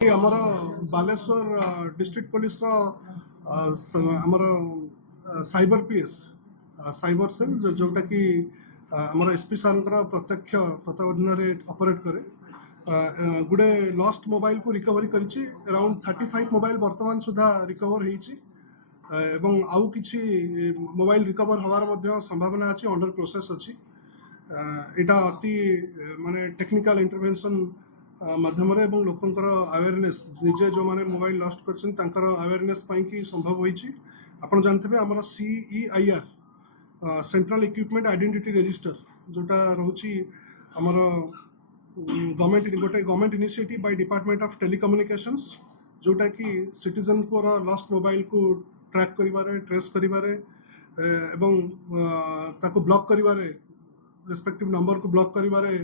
आमर Baleshwar district police आमर cyber PS cyber cell जोटा कि आमर एसपी सार प्रत्यक्ष तत्वावधान ऑपरेट करे गुडे लॉस्ट मोबाइल को रिकवरी करिछि अराउंड 35 मोबाइल वर्तमान सुधा रिकवर होइछि एवं आउ किछि मोबाइल रिकवर हवार मध्य संभावना अछि अंडर प्रोसेस अछि एटा अति माने टेक्निकल इंटरवेंशन माध्यम लोकंकर अवेयरनेस निजे जो माने मोबाइल लॉस्ट करछन तांकर अवेयरनेस पाई कि संभव होइछि आपण जानथबे हमर CEIR central equipment identity register जोटा रहउछि हमर गवर्नमेंट गोटे government initiative by department of telecommunications जोटा कि सिटीजन को लॉस्ट मोबाइल को ट्रैक करिबारे ट्रेस करिबारे एवं ताको ब्लॉक करिबारे रेस्पेक्टिव नंबर को ब्लॉक करिबारे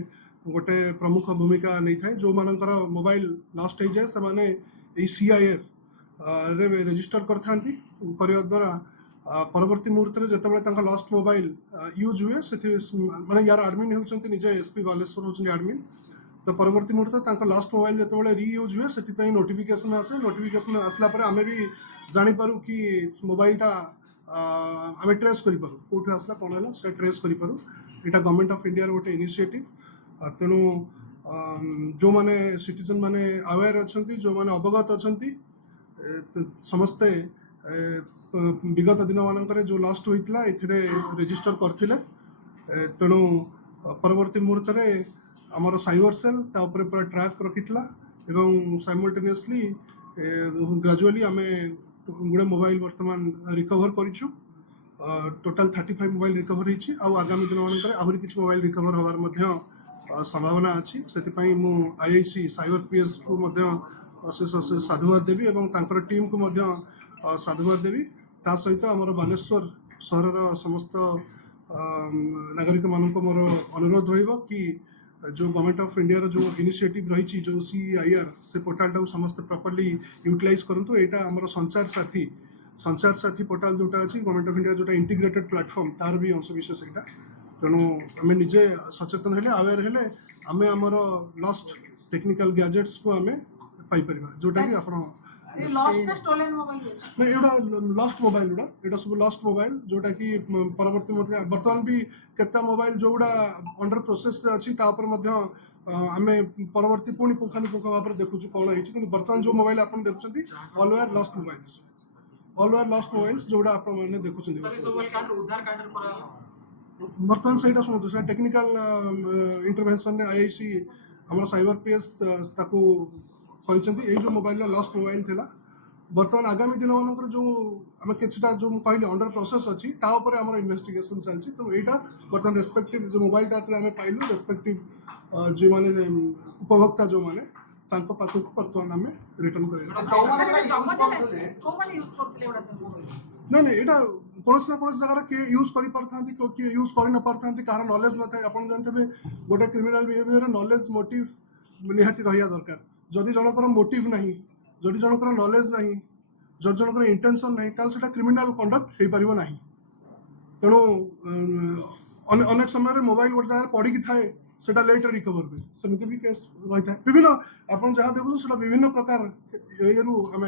गोटे प्रमुख भूमिका नहीं था जो मानकर मोबाइल लॉस्ट हो जाए से माने CIR रे रजिस्टर करता द्वारा परवर्ती मुहूर्त में जिते लॉस्ट मोबाइल यूज हुए से माने यार एडमिन होती निजे एसपी बालेश्वर होती एडमिन तो परवर्ती मुहूर्त लॉस्ट मोबाइल जिते रीयूज हुए से नोटिफिकेशन आसे नोटिफिकेशन आसला आम भी जापर कि मोबाइलटा आम ट्रेस करूँ कौट आसला कौन है से ट्रेस करूँ यहाँ गवर्नमेंट ऑफ इंडिया गोटे इनिशिएटिव तेणु जो माने सिटीजन माने अवेयर अच्छा जो माने अवगत अच्छा समस्ते विगत दिन मानक जो लॉस्ट होता है रजिस्टर करथिले तेणु परवर्ती मुहूर्त में आमर साइबर सेल तापर पूरा ट्रैक रखिथिला एवं साइमल्टेनियसली ग्रेजुअली आम गुड़े मोबाइल वर्तमान रिकवर करिछु टोटल 35 मोबाइल रिकवर होइछि आ आगामी दिन मानक आहुरी किछि मोबाइल रिकवर होबार मध्य संभावना अच्छी से IIC साइबर पीएस को अशेष अशेष साधुवाद देवी एवं तांकर टीम को साधुवाद देवी ता सहित आमर बालेश्वर सहर समस्त नागरिक मानक मोर अनुरोध रहिबो कि जो गवर्नमेंट ऑफ इंडिया जो इनिशिएटिव रही जो CEIR से पोर्टाल समस्त प्रॉपर्ली यूटिलाइज करंतु एटा आमर संचार साथी पोर्टाल जोटा अछि गवर्नमेंट ऑफ इंडिया जोटा इंटीग्रेटेड प्लेटफॉर्म तार भी अंश विशेष एटा तेणु आम निजे सचेतन हेले अवेयर हेले आम आमर लॉस्ट टेक्निकल गैजेट्स को आम पाइपर जोटा कि आप लॉस्ट मोबाइल गुड़ा यहाँ सब लॉस्ट मोबाइल जोटा कि परवर्ती बर्तमान भी केता मोबाइल जो गुड़ा अंडर प्रोसेस अच्छी आम परवर्ती पुणी पुंखानुपुंख भाव देखु कौन है कि बर्तमान जो मोबाइल आप देखुं ऑल वेयर लॉस्ट मोबाइल्स जो आप देखुं बर्तमान से शुणु से टेक्निकल इंटरवेंशन IIC आम साइबर पीएस ताकू जो मोबाइल लॉस्ट मोबाइल थिला बर्तमान आगामी दिन मानक जो आम किछटा जो कहली अंडर प्रोसेस अच्छी आम इन्वेस्टिगेशन चलती तो यहाँ बर्तमान रेस्पेक्टिव जो मोबाइल आम पाइलु रेस्पेक्टिव जो माने उपभोक्ता जो माने तांको पाखक बर्तमान आम रिटर्न कर नहीं यहाँ कौन ना कौन जगह किए यूज कर किए यूज कर न पारथांती कार नॉलेज न था आप जानते गोटे क्रिमिनल बिहेवियर नॉलेज मोटिव निहाती रहा दरकार जदि जनकर मोटिव नहीं जदि जनकर नॉलेज नहीं जदि जनकर इंटेंशन नहीं ताल सेटा क्रिमिनल कंडक्ट हो पारिबो नहीं तेणु अनेक समय मोबाइल गोटे जगह पड़ी थाए सेटा लेट रिकवर हुए सेमती भी केस रही है विभिन्न आप जहाँ देखुँ से विभिन्न प्रकार ये आम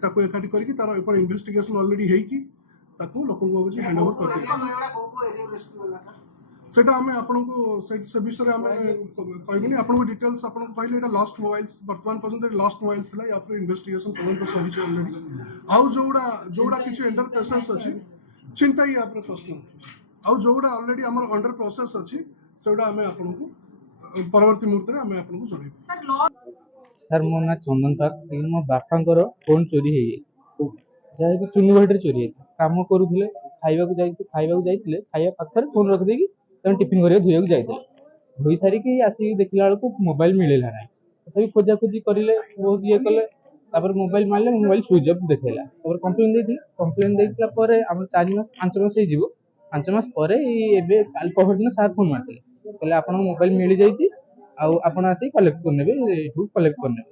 ताको एकाठी करके तार ऊपर इन्वेस्टिगेशन ऑलरेडी हेकी ताको लोक हैंड ओवर कर सेटा आम आपको से विषय में आम कहबनी आपको डिटेल्स आपको कहले एटा लॉस्ट मोबाइल्स वर्तमान पर्यंत लॉस्ट मोबाइल्स थिला या पर इन्वेस्टिगेशन तदंत सही ऑलरेडी आउ जोड़ा किछि अंडर प्रोसेस अछि चिंता ही आप प्रश्न आउ जोड़ा ऑलरेडी आम अंडर प्रोसेस अछि सेटा आम आपको परवर्ती मुहूर्त में आम आपको जणाइबु सर मो ना चंदन पाक मो बापांकर फोन चोरी हो जाए चुनी बाड़ी चोरी कम करूले खाइबा खाइबा पाखे फोन रखिदेकी टिफिन कर धोया जाते धोई सारिकी आसिक देखला बेलू मोबाइल मिलला ना तथा खोजाखोजी करें बहुत ये कले मोबाइल मारे मोबाइल स्विच अफ देखला कम्प्लेन देखापर आम 4 मास 5 मास हो 5 मास पर पहर दिन सार फोन मारते कहले आप मोबाइल मिल जाइए आपण आसी कलेक्ट करने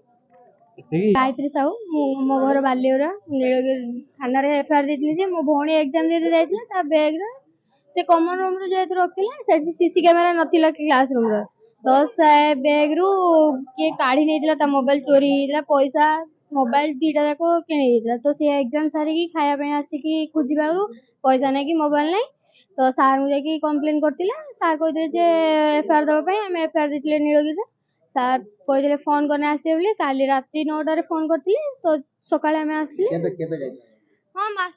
गायत्री साहू मो घर बालीगुड़ा नीलगिरी थाना एफआईआर देती मो भौणी एग्जाम देते जाइए बैग से कमन रूम जेहतु रखी सीसी कैमेरा नाला क्लास रूम तो से बैग रु किए काढ़ी नहीं ता मोबाइल चोरी ହେଇଥିଲା पैसा मोबाइल दीटा जाको किणी ହେଇଥିଲା तो से एग्जाम सारिकी खाया पे आसिकी खोजिबारू पैसा नहीं कि मोबाइल नहीं तो सार को जाके कंप्लेन करथिला सार कहले जे एफआईआर दबा ପାଇଁ ଆମେ एफआईआर ଦେଇଥିଲେ ନୀଳଗିରିରେ ସାର୍ କହିଥିଲେ ଫୋନ୍ କରିନେ ଆସିବେ ବୋଲି କାଲି ରାତି 9ଟାରେ ଫୋନ୍ କରିଥିଲି ତ ସକାଳେ ଆମେ ଆସିଥିଲେ କେବେ କେବେ ଯାଇଥିଲେ? ହଁ ମାସ